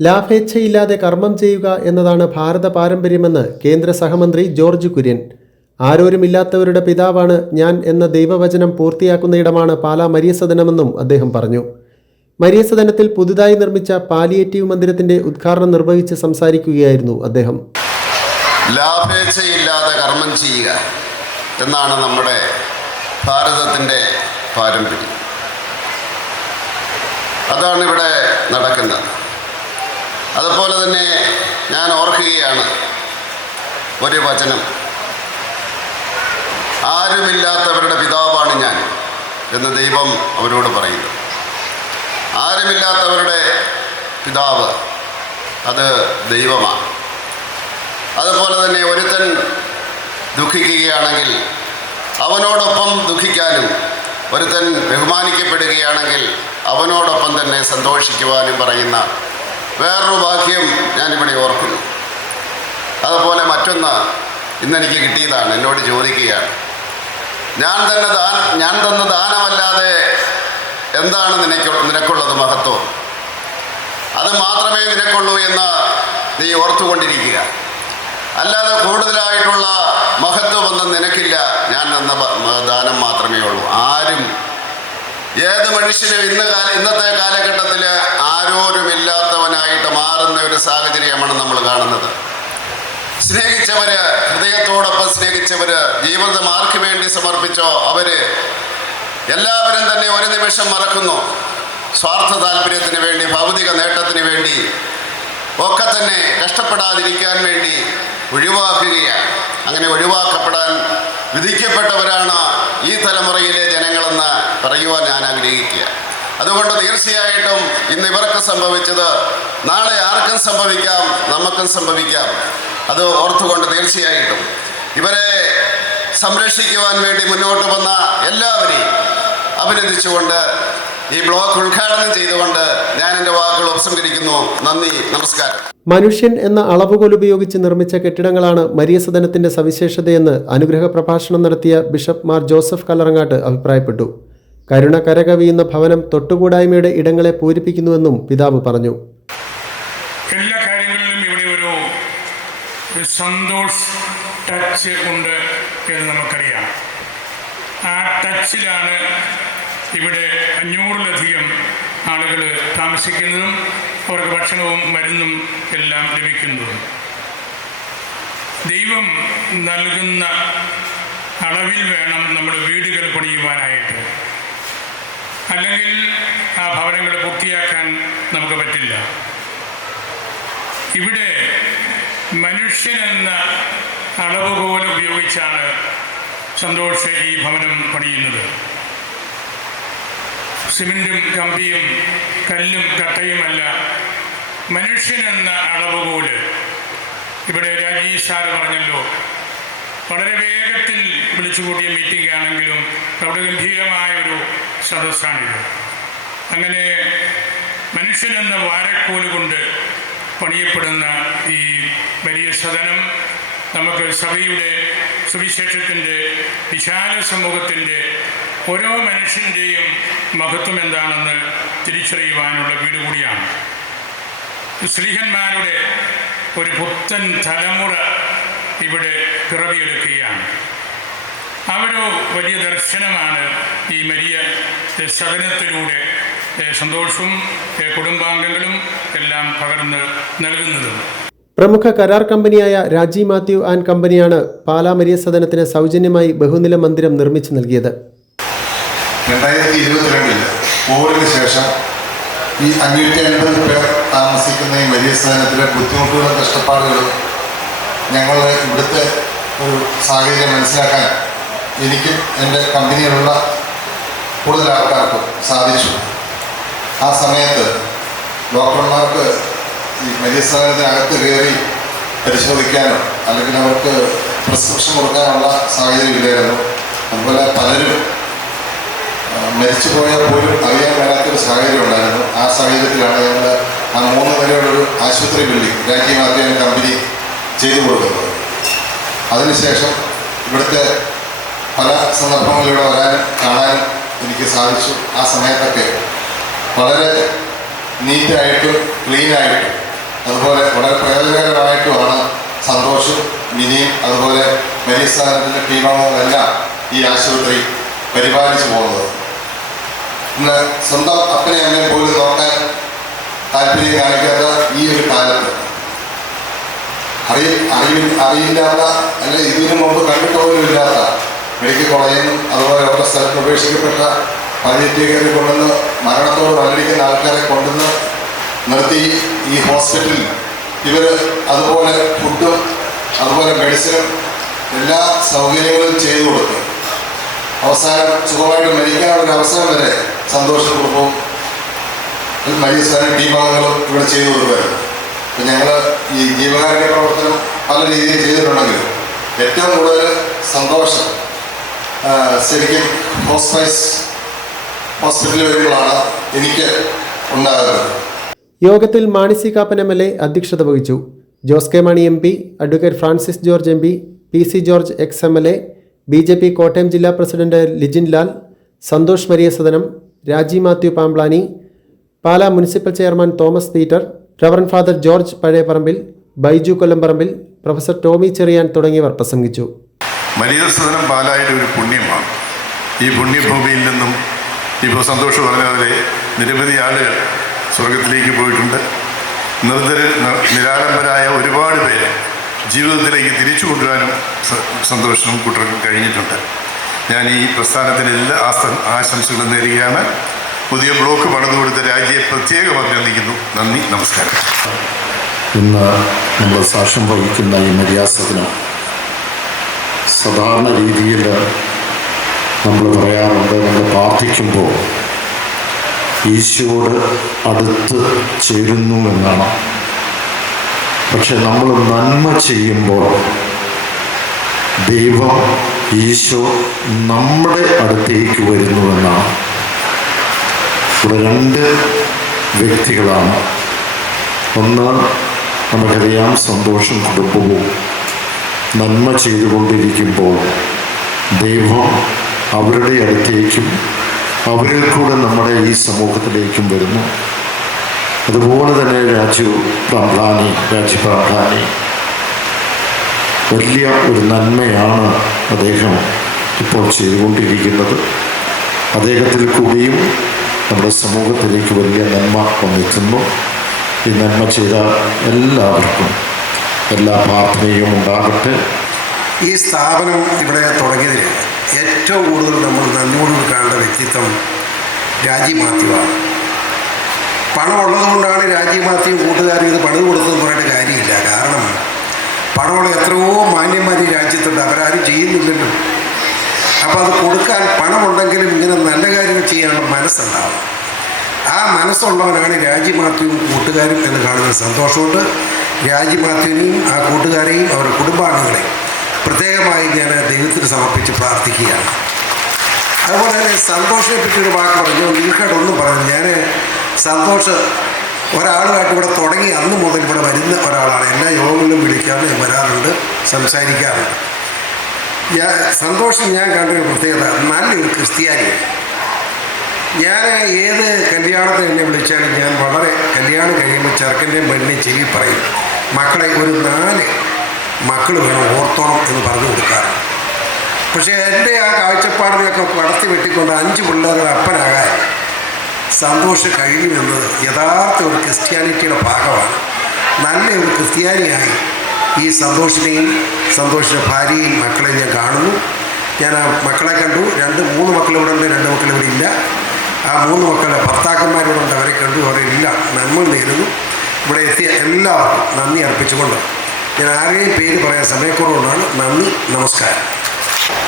ലാഭേച്ഛയില്ലാതെ കർമ്മം ചെയ്യുക എന്നതാണ് ഭാരത പാരമ്പര്യമെന്ന് കേന്ദ്ര സഹമന്ത്രി ജോർജ് കുര്യൻ. ആരോരുമില്ലാത്തവരുടെ പിതാവാണ് ഞാൻ എന്ന ദൈവവചനം പൂർത്തിയാക്കുന്ന ഇടമാണ് പാലാ മരിയസദനമെന്നും അദ്ദേഹം പറഞ്ഞു. മരിയസദനത്തിൽ പുതുതായി നിർമ്മിച്ച പാലിയേറ്റീവ് മന്ദിരത്തിന്റെ ഉദ്ഘാടനം നിർവഹിച്ച് സംസാരിക്കുകയായിരുന്നു അദ്ദേഹം. ലാഭേച്ഛയില്ലാതെ കർമ്മം ചെയ്യുക എന്നാണ് നമ്മുടെ ഭാരതത്തിന്റെ പാരമ്പര്യം. അതാണ് ഇവിടെ നടക്കുന്നത്. അതുപോലെ തന്നെ ഞാൻ ഓർക്കുകയാണ് ഒരു വചനം. ആരുമില്ലാത്തവരുടെ പിതാവാണ് ഞാൻ എന്ന് ദൈവം അവരോട് പറയുന്നു. ആരുമില്ലാത്തവരുടെ പിതാവ് അത് ദൈവമാണ്. അതുപോലെ തന്നെ ഒരുത്തൻ ദുഃഖിക്കുകയാണെങ്കിൽ അവനോടൊപ്പം ദുഃഖിക്കാനും ഒരുത്തൻ ബഹുമാനിക്കപ്പെടുകയാണെങ്കിൽ അവനോടൊപ്പം തന്നെ സന്തോഷിക്കുവാനും പറയുന്ന വേറൊരു ഞാനിവിടെ ഓർക്കുന്നു. അതുപോലെ മറ്റൊന്ന് ഇന്നെനിക്ക് കിട്ടിയതാണ് എന്നോട് ചോദിക്കുകയാണ്. ഞാൻ തന്നെ ദാൻ ഞാൻ തന്ന ദാനമല്ലാതെ എന്താണ് നിനക്ക് നിനക്കുള്ളത് മഹത്വം? അത് മാത്രമേ നിനക്കുള്ളൂ എന്ന് നീ ഓർത്തുകൊണ്ടിരിക്കുക. അല്ലാതെ കൂടുതലായിട്ടുള്ള മഹത്വമൊന്നും നിനക്കില്ല. ഞാൻ തന്ന ദാനം മാത്രമേ ഉള്ളൂ. ആരും ഏത് മനുഷ്യനും ഇന്ന് കാല ഇന്നത്തെ കാലഘട്ടത്തിൽ ആരോരുമില്ലാത്തവനായിട്ട് മാറുന്ന ഒരു സാഹചര്യമാണ് നമ്മൾ കാണുന്നത്. സ്നേഹിച്ചവര് ഹൃദയത്തോടൊപ്പം സ്നേഹിച്ചവര് ജീവിതം ആർക്ക് വേണ്ടി സമർപ്പിച്ചോ അവർ എല്ലാവരും തന്നെ ഒരു നിമിഷം മറക്കുന്നു. സ്വാർത്ഥ താല്പര്യത്തിന് വേണ്ടി ഭൗതിക നേട്ടത്തിന് വേണ്ടി ഒക്കെ തന്നെ കഷ്ടപ്പെടാതിരിക്കാൻ വേണ്ടി ഒഴിവാക്കുകയാണ്. അങ്ങനെ ഒഴിവാക്കപ്പെടാൻ വിധിക്കപ്പെട്ടവരാണ് ഈ തലമുറയിലെ ജനങ്ങളെന്ന് പറയുവാൻ ഞാൻ ആഗ്രഹിക്കുക അതുകൊണ്ട് തീർച്ചയായിട്ടും ഇന്ന് ഇവർക്ക് സംഭവിച്ചത് നാളെ ആർക്കും സംഭവിക്കാം നമുക്കും സംഭവിക്കാം. അത് ഓർത്തുകൊണ്ട് തീർച്ചയായിട്ടും. ഇവരെ സംരക്ഷിക്കുവാൻ വേണ്ടി മുന്നോട്ട് വന്ന എല്ലാവരെയും അഭിനന്ദിച്ചുകൊണ്ട് ഈ ബ്ലോക്ക് ഉദ്ഘാടനം ചെയ്തുകൊണ്ട് ഞാൻ എന്റെ വാക്കുകൾ ഉപസംഹരിക്കുന്നു. നന്ദി നമസ്കാരം. മനുഷ്യൻ എന്ന അളവുകൾ ഉപയോഗിച്ച് നിർമ്മിച്ച കെട്ടിടങ്ങളാണ് മരിയ സദനത്തിന്റെ സവിശേഷതയെന്ന് അനുഗ്രഹ പ്രഭാഷണം നടത്തിയ ബിഷപ്പ് മാർ ജോസഫ് കല്ലറങ്ങാട്ട് അഭിപ്രായപ്പെട്ടു. കരുണ കരകവിയുന്ന ഭവനം തൊട്ടുകൂടായ്മയുടെ ഇടങ്ങളെ പൂരിപ്പിക്കുന്നുവെന്നും പിതാവ് പറഞ്ഞു. എല്ലാ കാര്യങ്ങളിലും ഇവിടെ ഒരു സന്തോഷ് ടച്ച് ഉണ്ട് എന്ന് നമുക്കറിയാം. ആ ടച്ചിലാണ് ഇവിടെ അഞ്ഞൂറിലധികം ആളുകൾ താമസിക്കുന്നതും അവർക്ക് ഭക്ഷണവും മരുന്നും എല്ലാം ലഭിക്കുന്നതും. ദൈവം നൽകുന്ന അളവിൽ വേണം നമ്മൾ വീടുകൾ പണിയുവാനായിട്ട്. അല്ലെങ്കിൽ ആ ഭവനങ്ങൾ പൂർത്തിയാക്കാൻ നമുക്ക് പറ്റില്ല. ഇവിടെ മനുഷ്യൻ എന്ന അളവുകോൽ ഉപയോഗിച്ചാണ് സന്തോഷ് ഈ ഭവനം പണിയുന്നത്. സിമെന്റും കമ്പിയും കല്ലും കട്ടയുമല്ല മനുഷ്യൻ എന്ന അളവുകോൽ. ഇവിടെ രാജീവ് സാറ് പറഞ്ഞല്ലോ വളരെ വേഗത്തിൽ വിളിച്ചുകൂട്ടിയ മീറ്റിംഗ് ആണെങ്കിലും അവിടെ ഗംഭീരമായ ഒരു സദസ്സാണിത്. അങ്ങനെ മനുഷ്യനെന്ന വാരക്കോൽ കൊണ്ട് പണിയപ്പെടുന്ന ഈ വലിയ സദനം നമുക്ക് സഭയുടെ സുവിശേഷത്തിന്റെ വിശാല സമൂഹത്തിന്റെ ഓരോ മനുഷ്യന്റെയും മഹത്വം എന്താണെന്ന് തിരിച്ചറിയുവാനുള്ള വീട് കൂടിയാണ്. ശ്രീഹന്മാരുടെ ഒരു പുത്തൻ തലമുറ ഇവിടെ പിറവിയെടുക്കുകയാണ്. അവരോ വലിയ ദർശനമാണ് ഈ വലിയ ശകനത്തിലൂടെ സദനത്തിലൂടെ സന്തോഷവും കുടുംബാംഗങ്ങളും എല്ലാം പകർന്ന് നൽകുന്നതും. പ്രമുഖ കരാർ കമ്പനിയായ രാജി മാത്യു ആൻഡ് കമ്പനിയാണ് പാലാ മരിയ സദനത്തിന് സൗജന്യമായി ബഹുനില മന്ദിരം നിർമ്മിച്ചു നൽകിയത്. രണ്ടായിരത്തി ഇരുപത്തിരണ്ടിൽ കോവിഡിന് ശേഷം ഈ അഞ്ഞൂറ്റി അൻപത് പേർ താമസിക്കുന്ന ഈ മരിയ സദനത്തിലെ ബുദ്ധിമുട്ടുകളും കഷ്ടപ്പാടുകളും ഞങ്ങളുടെ ഇവിടുത്തെ ഒരു സാഹചര്യം മനസ്സിലാക്കാൻ എനിക്കും എന്റെ കമ്പനിയിലുള്ള കൂടുതൽ ആൾക്കാർക്കും സാധിച്ചു. ആ സമയത്ത് ഡോക്ടർമാർക്ക് ഈ വലിയ സ്ഥാനത്തിനകത്ത് കയറി പരിശോധിക്കാനോ അല്ലെങ്കിൽ അവർക്ക് പ്രിസ്ക്രിപ്ഷൻ കൊടുക്കാനുള്ള സാഹചര്യം ഇല്ലായിരുന്നു. അതുപോലെ പലരും മരിച്ചു പോയാൽ പോലും അറിയാൻ മേലാത്തൊരു സാഹചര്യം ഉണ്ടായിരുന്നു. ആ സാഹചര്യത്തിലാണ് ഞങ്ങൾ ആ മൂന്ന് നിലയുള്ളൊരു ആശുപത്രി ബിൽഡിംഗ് രാജി മാർഗൻ കമ്പനി ചെയ്തു കൊടുക്കുന്നത് അതിനുശേഷം ഇവിടുത്തെ പല സന്ദർഭങ്ങളിലൂടെ വരാനും കാണാനും എനിക്ക് സാധിച്ചു. ആ സമയത്തൊക്കെ വളരെ നീറ്റായിട്ടും ക്ലീനായിട്ടും അതുപോലെ വളരെ പ്രയോജനകരമായിട്ടുമാണ് സന്തോഷും മിനിയും അതുപോലെ മരിയസ്ഥാനത്തിന്റെ ടീമംഗങ്ങളെല്ലാം ഈ ആശുപത്രി പരിപാലിച്ചു പോകുന്നത്. ഇന്ന് സ്വന്തം അപ്പനെ അമ്മയെ പോലും നോക്കാൻ താല്പര്യം കാണിക്കാത്ത ഈ ഒരു കാലത്ത് അറിയ അറിയി അറിയില്ലാത്ത അല്ലെങ്കിൽ ഇതിനു മുമ്പ് കണ്ടിട്ട് പോലും ഇല്ലാത്ത മെഡിക്കൽ കോളേജിൽ അതുപോലെ അവരുടെ സ്ഥലത്ത് ഉപേക്ഷിക്കപ്പെട്ട പതിനെറ്റുകാരെ കൊണ്ടുവന്ന് മരണത്തോട് മല്ലടിക്കുന്ന ആൾക്കാരെ കൊണ്ടുവന്ന് നിർത്തി ഈ ഹോസ്പിറ്റലിൽ. ഇവർ അതുപോലെ ഫുഡും അതുപോലെ മെഡിസിനും എല്ലാ സൗകര്യങ്ങളും ചെയ്തു കൊടുത്തു. അവസാനം സുഖമായിട്ട് മരിക്കാനുള്ള അവസരം വരെ സന്തോഷപൂർവവും മരീസാനും ടീമംഗങ്ങളും ഇവിടെ ചെയ്തു കൊടുക്കുമായിരുന്നു ഞങ്ങൾ ഈ ജീവകാരുണ്യ പ്രവർത്തനം പല രീതിയിൽ ചെയ്തിട്ടുണ്ടെങ്കിലും ഏറ്റവും കൂടുതൽ സന്തോഷം ശരിക്കും ഹോസ്പൈസ് ഹോസ്പിറ്റലിൽ വരുമ്പോഴാണ് എനിക്ക് ഉണ്ടാകുന്നത്. യോഗത്തിൽ Mani C Kappan M L A അധ്യക്ഷത വഹിച്ചു. Jose K Mani M P advocate Francis George M P P C George ex M L A B J P Kottayam ജില്ലാ president Lijin Lal Santhosh Maria Sadanam Raji Mathew Pamplani Pala municipal chairman Thomas Peter reverend father George Pazhayaparambil Baiju Kollamparambil professor Tomy Cheriyan തുടങ്ങിയവർ പ്രസംഗിച്ചു. മരിയസദനം പാലായുടെ ഒരു പുണ്യമാണ്. ഈ പുണ്യഭൂമിയിൽ നിന്നും ഇപ്പോൾ സന്തോഷം പറഞ്ഞതുപോലെ നിരവധി ആളുകൾ സ്വർഗത്തിലേക്ക് പോയിട്ടുണ്ട്. നിർദ്ധര നിരാലംബരായ ഒരുപാട് പേര് ജീവിതത്തിലേക്ക് തിരിച്ചു കൊണ്ടുവരാനും സന്തോഷവും കൂട്ടർക്കും കഴിഞ്ഞിട്ടുണ്ട്. ഞാൻ ഈ പ്രസ്ഥാനത്തിന് എല്ലാ ആശംസകളും നേരുകയാണ്. പുതിയ ബ്ലോക്ക് പണിതു കൊടുത്ത രാജ്യയെ പ്രത്യേകം അഭിനന്ദിക്കുന്നു. നന്ദി നമസ്കാരം. ഇന്ന് നമ്മൾ സാക്ഷ്യം വഹിക്കുന്ന ഈ മര്യാസത്തിന് സാധാരണ രീതിയിൽ നമ്മൾ പറയാറുണ്ട് നമ്മൾ പ്രാർത്ഥിക്കുമ്പോൾ ഈശോയോട് അടുത്ത് ചേരുന്നു എന്നാണ്. പക്ഷെ നമ്മൾ നന്മ ചെയ്യുമ്പോൾ ദൈവം ഈശോ നമ്മുടെ അടുത്തേക്ക് വരുന്നുവെന്നാണ് ഇവിടെ രണ്ട് വ്യക്തികളാണ്. ഒന്ന് നമുക്കറിയാം സന്തോഷം കുടുംബവും നന്മ ചെയ്തുകൊണ്ടിരിക്കുമ്പോൾ ദൈവം അവരുടെ അടുത്തേക്കും അവരിൽ കൂടെ നമ്മുടെ ഈ സമൂഹത്തിലേക്കും വരുന്നു. അതുപോലെ തന്നെ രാജു പ്രാധാനി രാജു പ്രാധാനി. വലിയ ഒരു നന്മയാണ് അദ്ദേഹം ഇപ്പോൾ ചെയ്തുകൊണ്ടിരിക്കുന്നത്. അദ്ദേഹത്തിൽ കൂടിയും നമ്മുടെ സമൂഹത്തിലേക്ക് വലിയ നന്മ വന്നെത്തുന്നു. ഈ നന്മ ചെയ്ത എല്ലാവർക്കും എല്ലാ പ്രാർത്ഥനയും ഉണ്ടാകട്ടെ. ഈ സ്ഥാപനം ഇവിടെ തുടങ്ങിയതിൽ ഏറ്റവും കൂടുതൽ നമ്മൾ നന്ദിയോട് കാണേണ്ട വ്യക്തിത്വം രാജി മാത്യുവാണ് പണമുള്ളതുകൊണ്ടാണ് രാജി മാത്യു കൂട്ടുകാരും ഇത് പണിത് കൊടുത്തതെന്ന് പറയേണ്ട കാര്യമില്ല. കാരണം പണമുള്ള എത്രയോ മാന്യന്മാർ രാജ്യത്തുണ്ട്. അവരാരും ചെയ്യുന്നില്ലല്ലോ. അപ്പോൾ അത് കൊടുക്കാൻ പണമുണ്ടെങ്കിലും ഇങ്ങനെ നല്ല കാര്യങ്ങൾ ചെയ്യാനുള്ള മനസ്സുണ്ടാവും. ആ മനസ്സുള്ളവനാണ് രാജി മാത്യുവും കൂട്ടുകാരും എന്ന് കാണുന്ന സന്തോഷമുണ്ട്. രാജി മാത്യുവിനെയും ആ കൂട്ടുകാരെയും അവരുടെ കുടുംബാംഗങ്ങളെയും പ്രത്യേകമായി ഞാൻ ദൈവത്തിന് സമർപ്പിച്ച് പ്രാർത്ഥിക്കുകയാണ്. അതുപോലെ തന്നെ സന്തോഷത്തെ പറ്റി ഒരു വാക്ക് പറഞ്ഞു. നിങ്ങൾക്കായിട്ട് ഒന്നും പറഞ്ഞു ഞാൻ സന്തോഷ് ഒരാളുമായിട്ട് ഇവിടെ തുടങ്ങി അന്ന് മുതൽ ഇവിടെ വരുന്ന ഒരാളാണ്. എല്ലാ യോഗങ്ങളിലും വിളിക്കാറുണ്ട് വരാറുണ്ട് സംസാരിക്കാറുണ്ട്. സന്തോഷം ഞാൻ കണ്ടൊരു പ്രത്യേകത. നല്ലൊരു ക്രിസ്ത്യാനിയാണ് ഞാൻ ഏത് കല്യാണത്തിന് എന്നെ വിളിച്ചാലും ഞാൻ വളരെ കല്യാണം കഴിയുമ്പോൾ ചെറുക്കന്റെയും പെണ്ണിനെയും ചെവി പറയും. മക്കളെ ഒരു നാല് മക്കൾ വേണം ഓർത്തോണം എന്ന് പറഞ്ഞു കൊടുക്കാറുണ്ട് പക്ഷേ എന്റെ ആ കാഴ്ചപ്പാടിനെയൊക്കെ പടത്തി വെട്ടിക്കൊണ്ട് അഞ്ച് പിള്ളേരുടെ അപ്പനാകാൻ സന്തോഷം കഴിയുമെന്നത് യഥാർത്ഥ ഒരു ക്രിസ്ത്യാനിറ്റിയുടെ ഭാഗമാണ്. നല്ല ഒരു ക്രിസ്ത്യാനിയായി ഈ സന്തോഷിനെയും സന്തോഷിന്റെ ഭാര്യയും മക്കളെയും ഞാൻ കാണുന്നു. ഞാൻ ആ മക്കളെ കണ്ടു. രണ്ട് മൂന്ന് മക്കൾ ഇവിടെ ഉണ്ട് രണ്ട് മക്കൾ ഇവിടെ ഇല്ല. ആ മൂന്ന് മക്കളെ ഭർത്താക്കന്മാരിവിടെ ഉണ്ട് അവരെ കണ്ടു. അവരെല്ലാം നന്മ നേരുന്നു. ഇവിടെ എത്തിയ എല്ലാവർക്കും നന്ദി അർപ്പിച്ചുകൊണ്ട് ഞാൻ ആരുടെയും പേര് പറയാൻ സമയക്കുറവുകൊണ്ടാണ് നന്ദി നമസ്കാരം.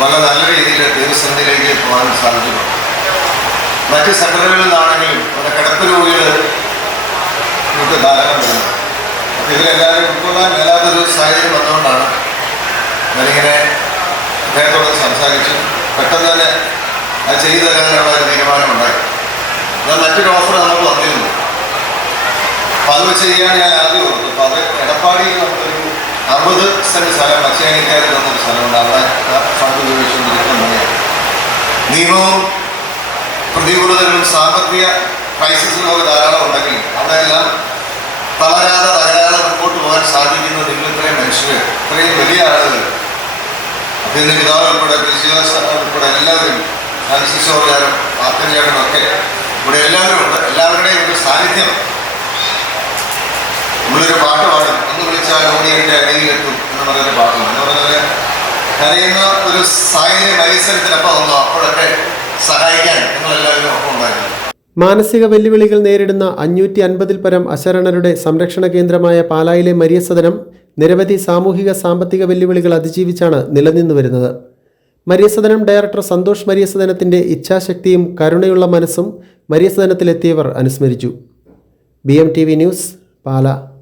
വളരെ നല്ല രീതിയിൽ ദേവസ്വത്തിലേക്ക് പോകാൻ സാധിക്കുന്നു. മറ്റ് സെക്ടറുകളിൽ നിന്നാണെങ്കിലും അവിടെ കിടപ്പ് രോഗികൾ നമുക്ക് ധാരാളം വരുന്നത് അപ്പോൾ ഇവരെല്ലാവരും ഉൾക്കൊള്ളാൻ മേലാത്തൊരു സാഹചര്യം വന്നുകൊണ്ടാണ് ഞാനിങ്ങനെ അദ്ദേഹത്തോട് സംസാരിച്ച് പെട്ടെന്ന് തന്നെ അത് ചെയ്തു തരാനുള്ള ഒരു തീരുമാനമുണ്ടായി. എന്നാൽ മറ്റൊരു ഓഫർ നമുക്ക് വന്നിരുന്നു. അപ്പം അത് വെച്ച് ചെയ്യാൻ ഞാൻ ആദ്യം ഓർത്തു. അപ്പോൾ അത് എടപ്പാടിയിൽ നമുക്കൊരു അറുപത് സെന്റ് സ്ഥലം മച്ചേനിക്കാർ തന്നൊരു സ്ഥലമുണ്ട് അവിടെ ഫണ്ട് ഉപയോഗിച്ചുകൊണ്ടിരിക്കുന്നത് നിയമവും പ്രതികൂലതകളും സാമ്പത്തിക ക്രൈസിസിലൊക്കെ ധാരാളം ഉണ്ടെങ്കിൽ അവിടെയെല്ലാം തളരാതെ തകരാതെ മുമ്പോട്ട് പോകാൻ സാധിക്കുന്ന നിങ്ങൾ ഇത്രയും മനുഷ്യർ ഇത്രയും വലിയ ആളുകൾ അഭിനന്ദ പിതാവ് ഉൾപ്പെടെ ഓർജാനും ആത്തഞ്ചാനും ഒക്കെ ഇവിടെ എല്ലാവരും ഉണ്ട് എല്ലാവരുടെയും ഒരു സാന്നിധ്യം. നമ്മളൊരു പാട്ട് പാടും. എന്ന് വിളിച്ചാൽ ഓടിയുടെ അടിയിലെത്തും എന്ന് പറയുന്ന പാട്ടാണ് എന്ന് പറഞ്ഞാൽ കരയുന്ന ഒരു സാഹചര്യം മത്സരത്തിനപ്പം ഒന്നോ അപ്പോഴൊക്കെ സഹായിക്കാൻ നിങ്ങളെല്ലാവരും ഒപ്പം ഉണ്ടായിരുന്നു. മാനസിക വെല്ലുവിളികൾ നേരിടുന്ന അഞ്ഞൂറ്റി അൻപതിൽ പരം അശരണരുടെ സംരക്ഷണ കേന്ദ്രമായ പാലായിലെ മരിയസദനം നിരവധി സാമൂഹിക സാമ്പത്തിക വെല്ലുവിളികൾ അതിജീവിച്ചാണ് നിലനിന്നു വരുന്നത് മരിയസദനം ഡയറക്ടർ സന്തോഷ് മരിയസദനത്തിന്റെ ഇച്ഛാശക്തിയും കരുണയുള്ള മനസ്സും മരിയസദനത്തിലെത്തിയവർ അനുസ്മരിച്ചു. B M T V news Pala.